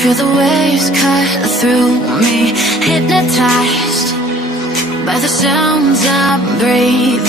Feel the waves cut through me, hypnotized by the sounds I'm breathing.